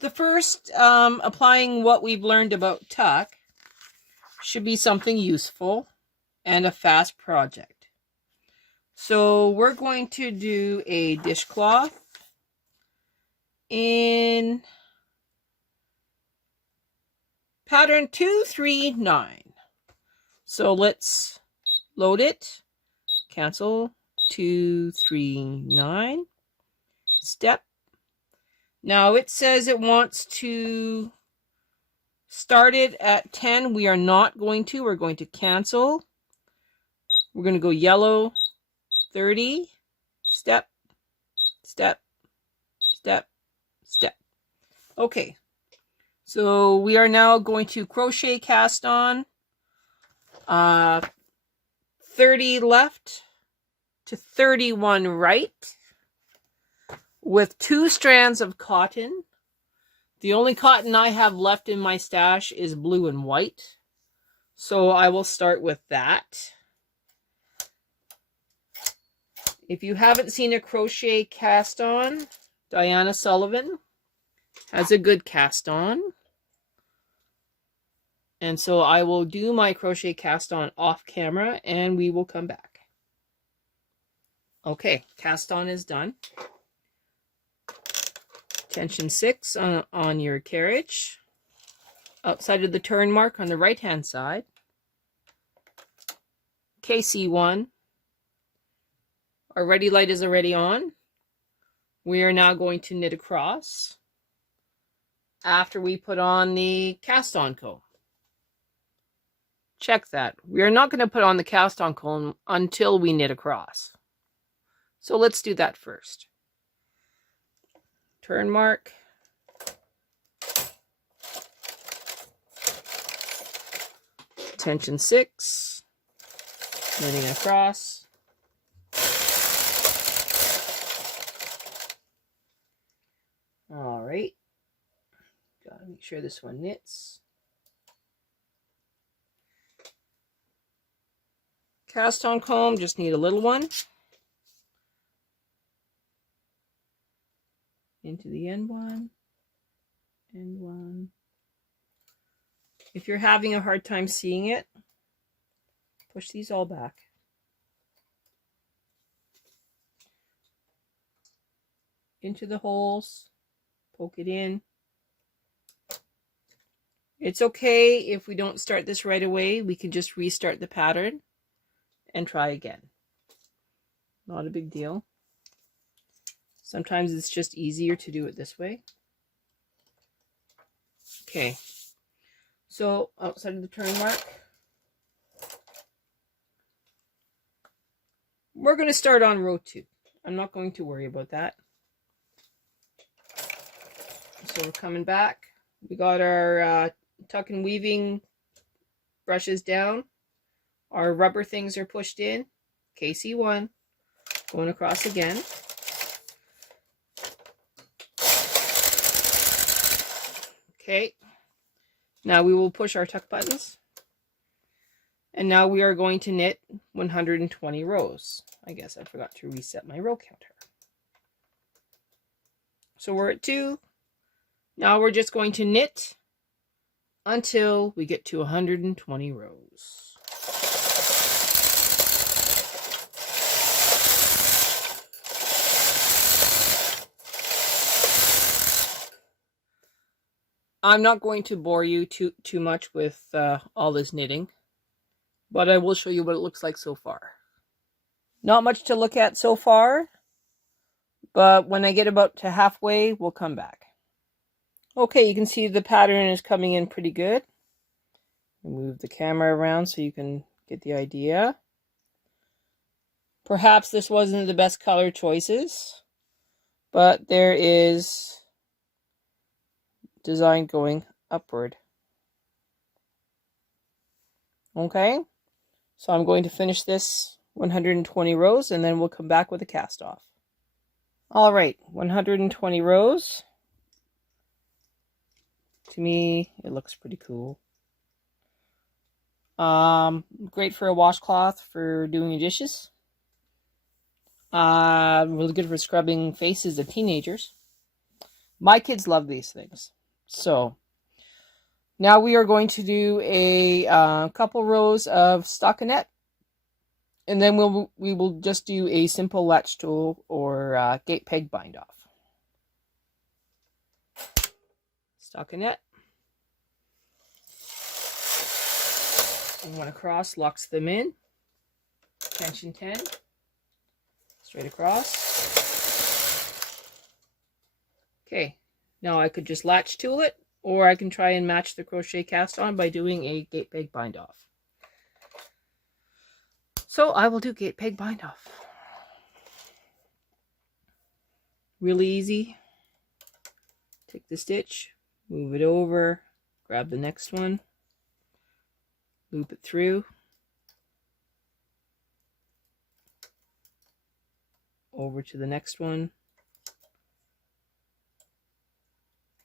the first applying what we've learned about tuck should be something useful and a fast project. So we're going to do a dishcloth in pattern 239. So let's load it, cancel, 239, step. Now it says it wants to start it at 10. We are not going to. We're going to cancel. We're going to go yellow, 30, step, step, step, step. Okay. So we are now going to crochet cast on 30 left to 31 right with 2 strands of cotton. The only cotton I have left in my stash is blue and white, so I will start with that. If you haven't seen a crochet cast on, Diana Sullivan has a good cast on. And so I will do my crochet cast on off camera and we will come back. Okay, cast on is done. Tension 6 on your carriage. Outside of the turn mark on the right hand side. KC1. Our ready light is already on. We are now going to knit across after we put on the cast on comb. Check that. We are not going to put on the cast on comb until we knit across. So let's do that first. Turn mark. Tension 6. Knitting across. All right. Gotta make sure this one knits. Cast on comb, just need a little one. Into the end one. End one. If you're having a hard time seeing it, push these all back. Into the holes. Poke it in. It's okay if we don't start this right away. We can just restart the pattern and try again. Not a big deal. Sometimes it's just easier to do it this way. Okay. So outside of the turn mark, we're going to start on row 2. I'm not going to worry about that. So we're coming back. We got our tuck and weaving brushes down. Our rubber things are pushed in. KC1. Going across again. Okay. Now we will push our tuck buttons. And now we are going to knit 120 rows. I guess I forgot to reset my row counter. So we're at 2. Now we're just going to knit until we get to 120 rows. I'm not going to bore you too much with all this knitting, but I will show you what it looks like so far. Not much to look at so far, but when I get about to halfway, we'll come back. Okay, you can see the pattern is coming in pretty good. Move the camera around so you can get the idea. Perhaps this wasn't the best color choices, but there is design going upward. Okay, so I'm going to finish this 120 rows and then we'll come back with a cast off. All right, 120 rows. To me, it looks pretty cool. Great for a washcloth for doing your dishes. Really good for scrubbing faces of teenagers. My kids love these things. So now we are going to do a couple rows of stockinette, and then we will just do a simple latch tool or gate peg bind off. Stockinette. And one across locks them in. Tension 10. Straight across. Okay, now I could just latch tool it, or I can try and match the crochet cast on by doing a gate peg bind off. So I will do gate peg bind off. Really easy. Take the stitch, move it over, grab the next one, loop it through, over to the next one,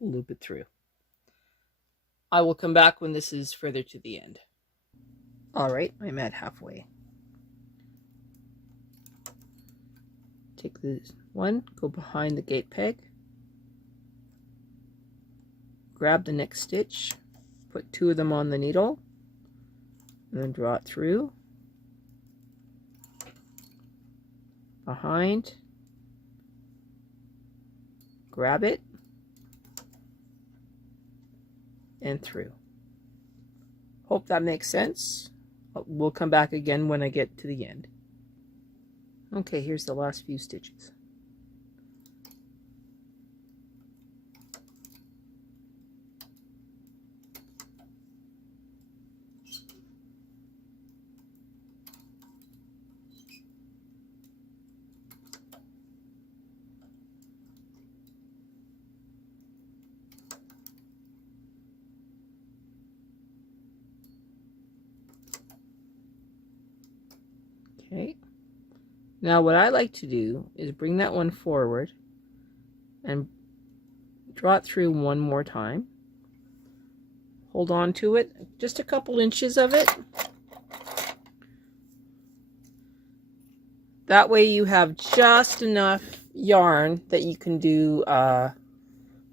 loop it through. I will come back when this is further to the end. Alright, I'm at halfway. Take this one, go behind the gate peg, grab the next stitch, put 2 of them on the needle, and then draw it through, behind, grab it, and through. Hope that makes sense. We'll come back again when I get to the end. Okay, here's the last few stitches. Okay. Now what I like to do is bring that one forward and draw it through one more time. Hold on to it, just a couple inches of it. That way you have just enough yarn that you can do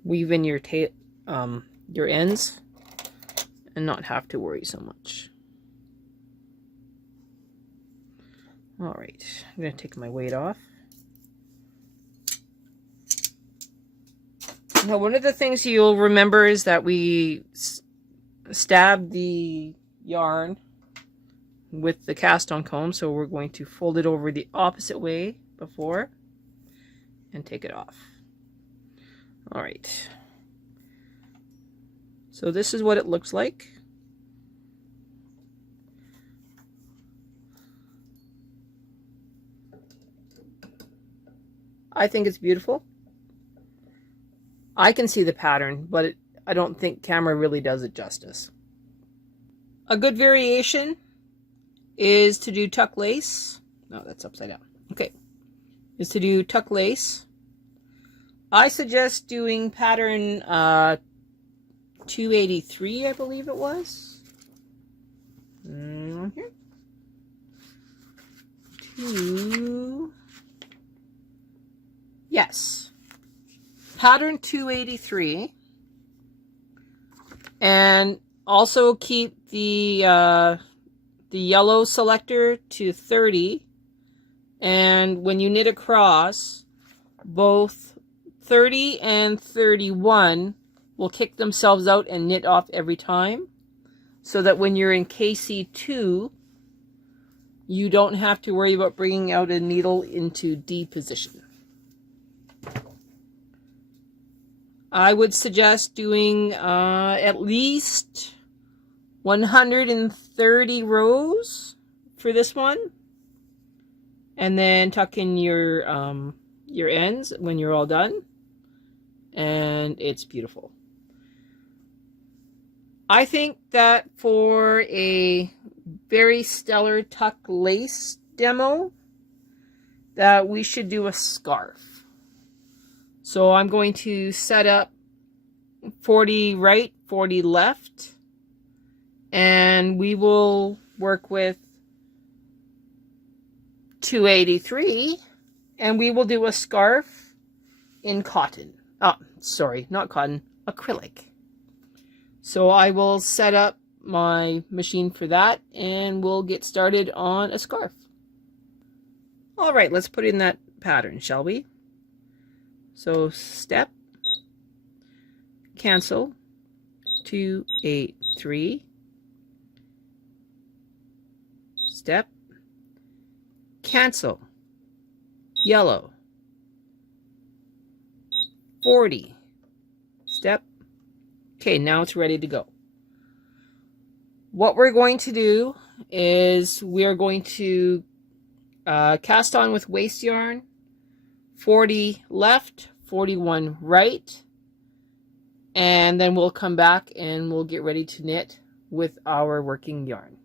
weave in your ends and not have to worry so much. All right, I'm going to take my weight off. Now, one of the things you'll remember is that we stabbed the yarn with the cast on comb, so we're going to fold it over the opposite way before and take it off. All right. So this is what it looks like. I think it's beautiful. I can see the pattern, but I don't think camera really does it justice. A good variation is to do tuck lace. No, that's upside down. Okay. Is to do tuck lace. I suggest doing pattern 283, I believe it was. Here. Yes. Pattern 283. And also keep the yellow selector to 30. And when you knit across, both 30 and 31 will kick themselves out and knit off every time. So that when you're in KC2, you don't have to worry about bringing out a needle into D position. I would suggest doing at least 130 rows for this one, and then tuck in your ends when you're all done, and it's beautiful. I think that for a very stellar tuck lace demo, that we should do a scarf. So I'm going to set up 40 right, 40 left, and we will work with 283, and we will do a scarf in cotton. Oh, sorry, not cotton, acrylic. So I will set up my machine for that and we'll get started on a scarf. All right, let's put in that pattern, shall we? So step, cancel, 2, 8, 3, step, cancel, yellow, 40, step. Okay, now it's ready to go. What we're going to do is we're going to cast on with waste yarn, 40 left, 41 right, and then we'll come back and we'll get ready to knit with our working yarn.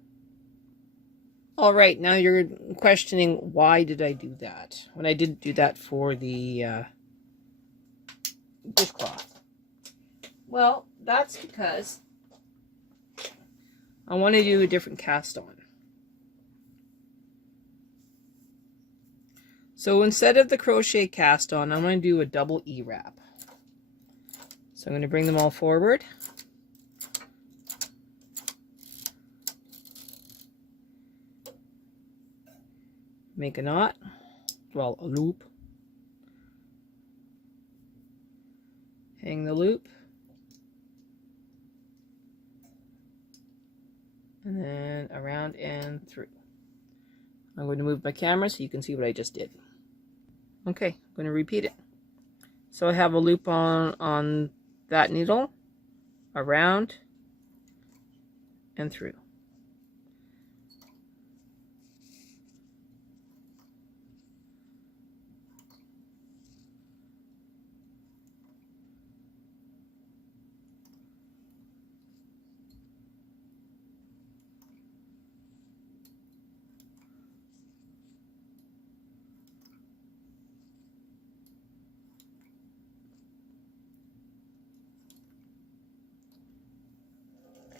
All right, now you're questioning, why did I do that when I didn't do that for the dishcloth? Well, that's because I want to do a different cast on. So instead of the crochet cast on, I'm going to do a double E wrap. So I'm going to bring them all forward. Make a knot, well, a loop. Hang the loop. And then around and through. I'm going to move my camera so you can see what I just did. Okay, I'm going to repeat it. So I have a loop on that needle, around and through.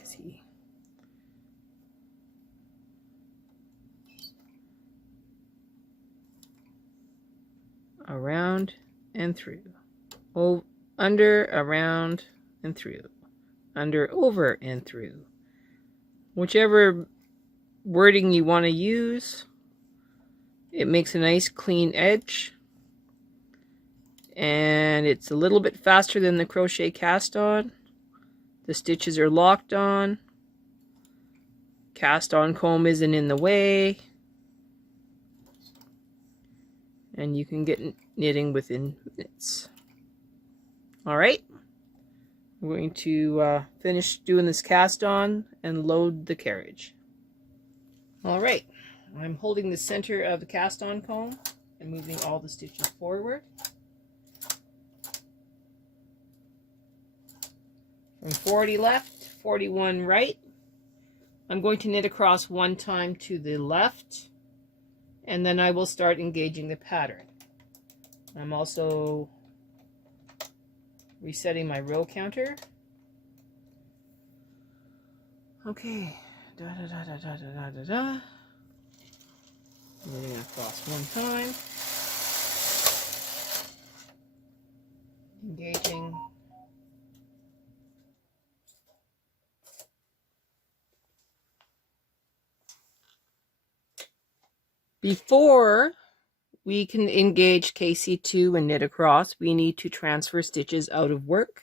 See. Around and through. Oh, under, around, and through. Under, over, and through. Whichever wording you want to use, it makes a nice clean edge. And it's a little bit faster than the crochet cast on. The stitches are locked on. Cast on comb isn't in the way. And you can get knitting within minutes. All right. I'm going to finish doing this cast on and load the carriage. All right. I'm holding the center of the cast on comb and moving all the stitches forward. From 40 left, 41 right. I'm going to knit across one time to the left, and then I will start engaging the pattern. I'm also resetting my row counter. Okay, knitting across one time, engaging. Before we can engage KC2 and knit across, we need to transfer stitches out of work.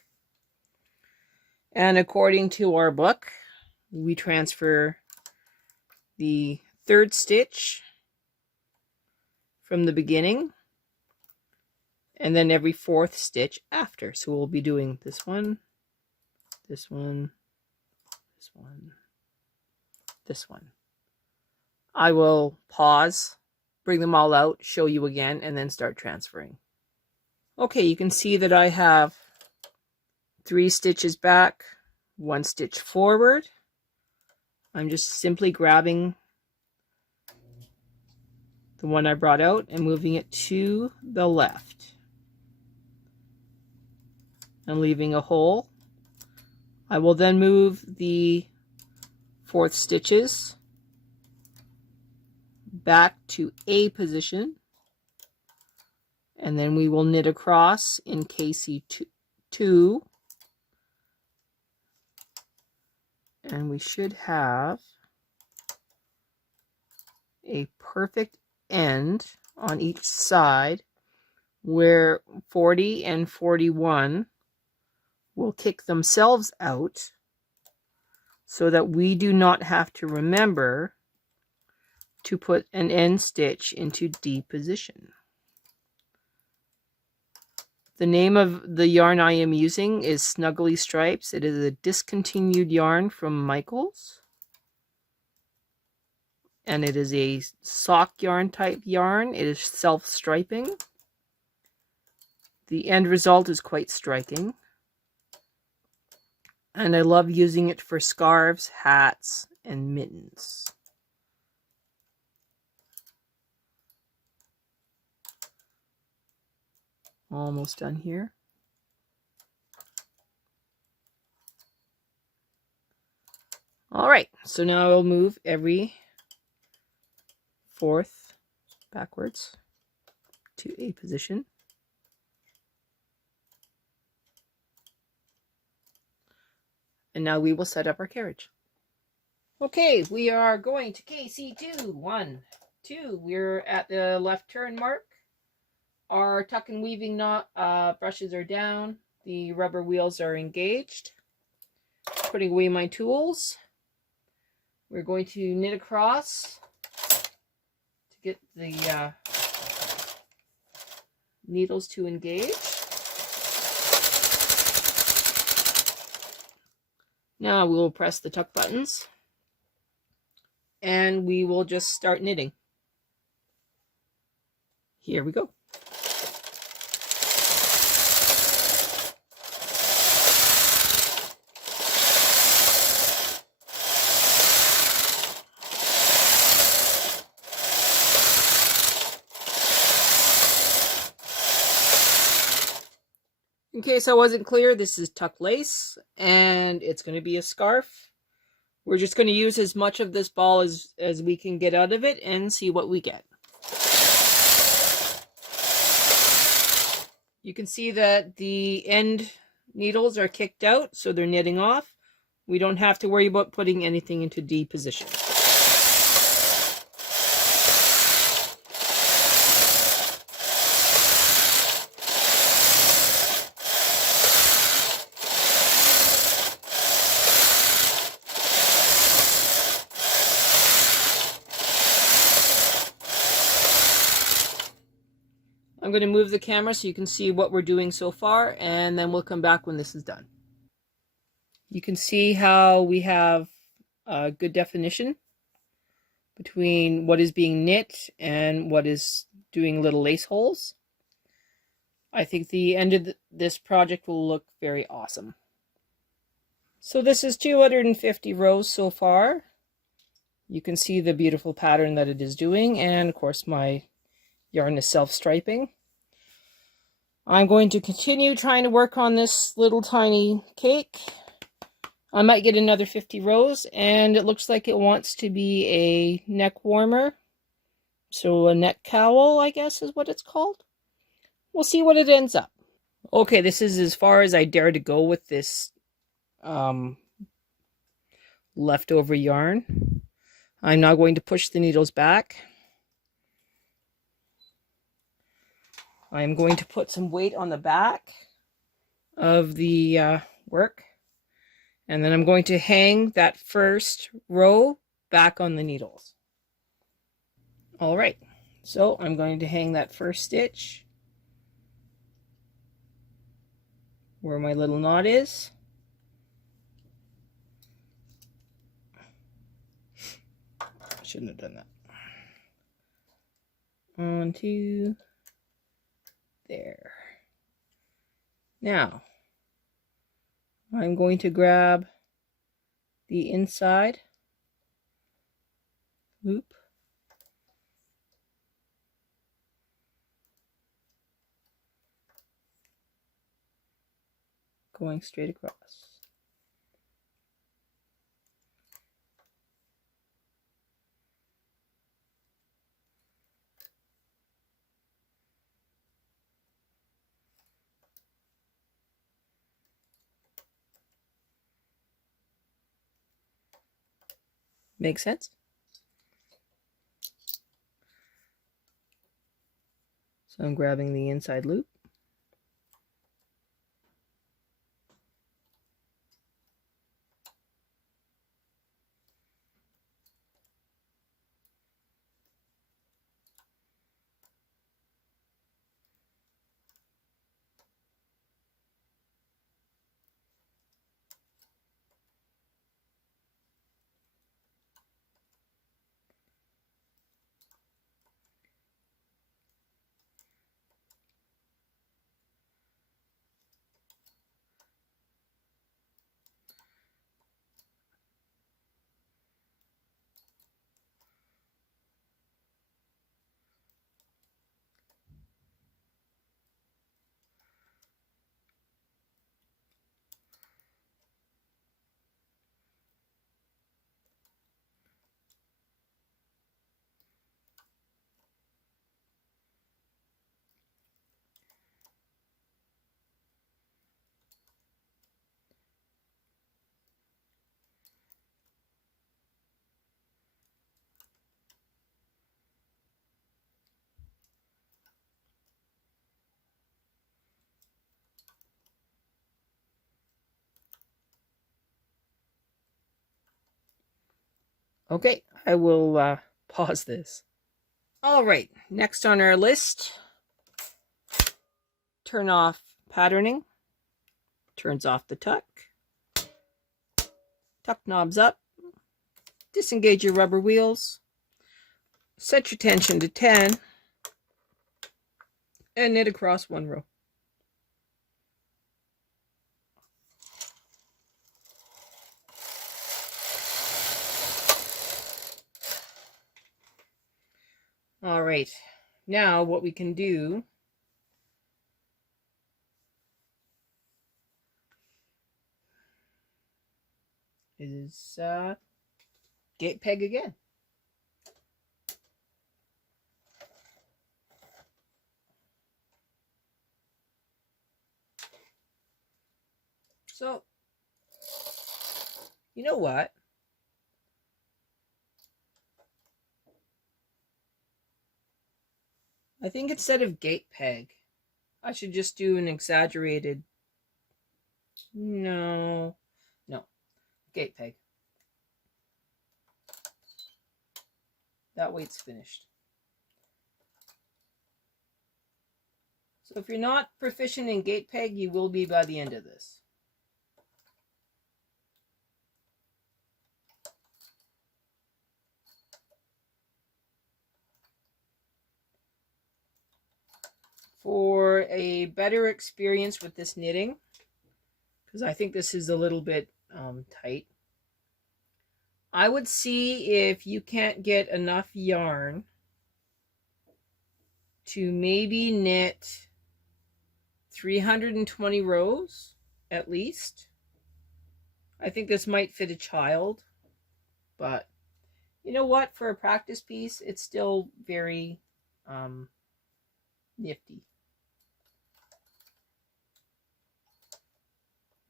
And according to our book, we transfer the third stitch from the beginning and then every fourth stitch after. So we'll be doing this one, this one, this one, this one. I will pause, bring them all out, show you again, and then start transferring. Okay, you can see that I have 3 stitches back, 1 stitch forward. I'm just simply grabbing the one I brought out and moving it to the left and leaving a hole. I will then move the 4th stitches back to A position And then we will knit across in KC2. And we should have a perfect end on each side where 40 and 41 will kick themselves out so that we do not have to remember to put an end stitch into D position. The name of the yarn I am using is Snuggly Stripes. It is a discontinued yarn from Michaels. And it is a sock yarn type yarn. It is self-striping. The end result is quite striking. And I love using it for scarves, hats, and mittens. Almost done here. All right, so now I'll move every fourth backwards to a position. And now we will set up our carriage. Okay, we are going to KC2. 1, 2. We're at the left turn mark. Our tuck and weaving knot brushes are down. The rubber wheels are engaged. Putting away my tools. We're going to knit across to get the needles to engage. Now we will press the tuck buttons and we will just start knitting. Here we go. In case I wasn't clear, this is tuck lace, and it's going to be a scarf. We're just going to use as much of this ball as we can get out of it and see what we get. You can see that the end needles are kicked out, so they're knitting off. We don't have to worry about putting anything into D position. I'm going to move the camera so you can see what we're doing so far, and then we'll come back when this is done. You can see how we have a good definition between what is being knit and what is doing little lace holes. I think the end of this project will look very awesome. So this is 250 rows so far. You can see the beautiful pattern that it is doing, and of course my yarn is self-striping. I'm going to continue trying to work on this little tiny cake. I might get another 50 rows, and it looks like it wants to be a neck warmer. So a neck cowl, I guess is what it's called. We'll see what it ends up. Okay, this is as far as I dare to go with this leftover yarn. I'm now going to push the needles back. I'm going to put some weight on the back of the work. And then I'm going to hang that first row back on the needles. All right, so I'm going to hang that first stitch where my little knot is. Shouldn't have done that. Onto there. Now, I'm going to grab the inside loop, going straight across. Make sense? So I'm grabbing the inside loop. Okay, I will pause this. All right, next on our list, turn off patterning, turns off the tuck, tuck knobs up, disengage your rubber wheels, set your tension to 10, and knit across one row. All right, now what we can do is gate peg again. So, you know what? I think instead of gate peg, I should just do an exaggerated, no, gate peg. That way it's finished. So if you're not proficient in gate peg, you will be by the end of this. For a better experience with this knitting, because I think this is a little bit tight, I would see if you can't get enough yarn to maybe knit 320 rows at least. I think this might fit a child, but you know what? For a practice piece, it's still very nifty.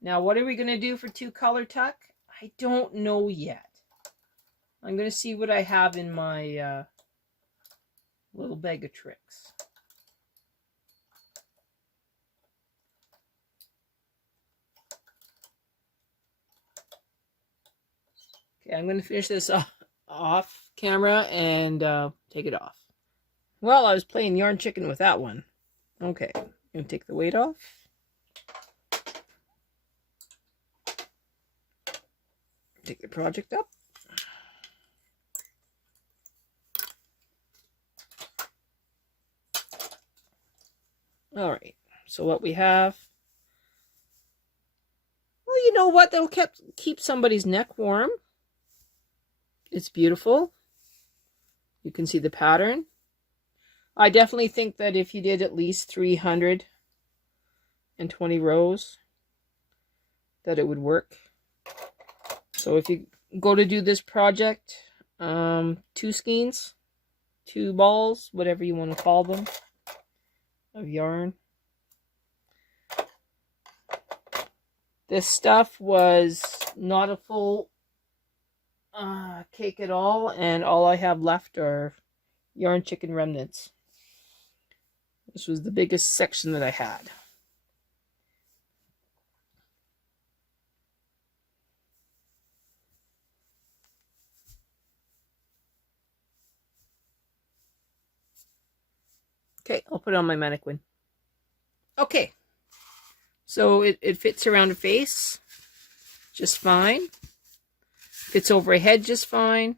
Now, what are we going to do for 2-color tuck? I don't know yet. I'm going to see what I have in my little bag of tricks. Okay, I'm going to finish this off camera and take it off. Well, I was playing yarn chicken with that one. Okay, I'm going to take the weight off. Take the project up. All right, so what we have, well, you know what? That'll keep somebody's neck warm. It's beautiful. You can see the pattern. I definitely think that if you did at least 320 rows, that it would work. So if you go to do this project, 2 skeins, 2 balls, whatever you want to call them, of yarn. This stuff was not a full cake it all, and all I have left are yarn chicken remnants. This was the biggest section that I had. Okay, I'll put it on my mannequin. Okay, so it fits around the face just fine, fits over a head just fine,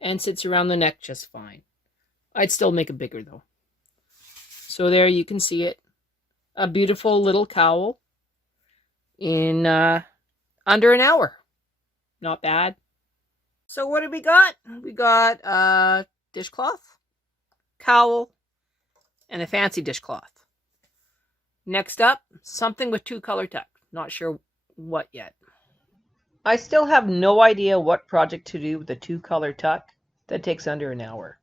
and sits around the neck just fine. I'd still make it bigger though. So there you can see it. A beautiful little cowl in under an hour. Not bad. So what did we got? We got a dishcloth, cowl, and a fancy dishcloth. Next up, something with 2-color tuck. Not sure what yet. I still have no idea what project to do with the 2-color tuck that takes under an hour.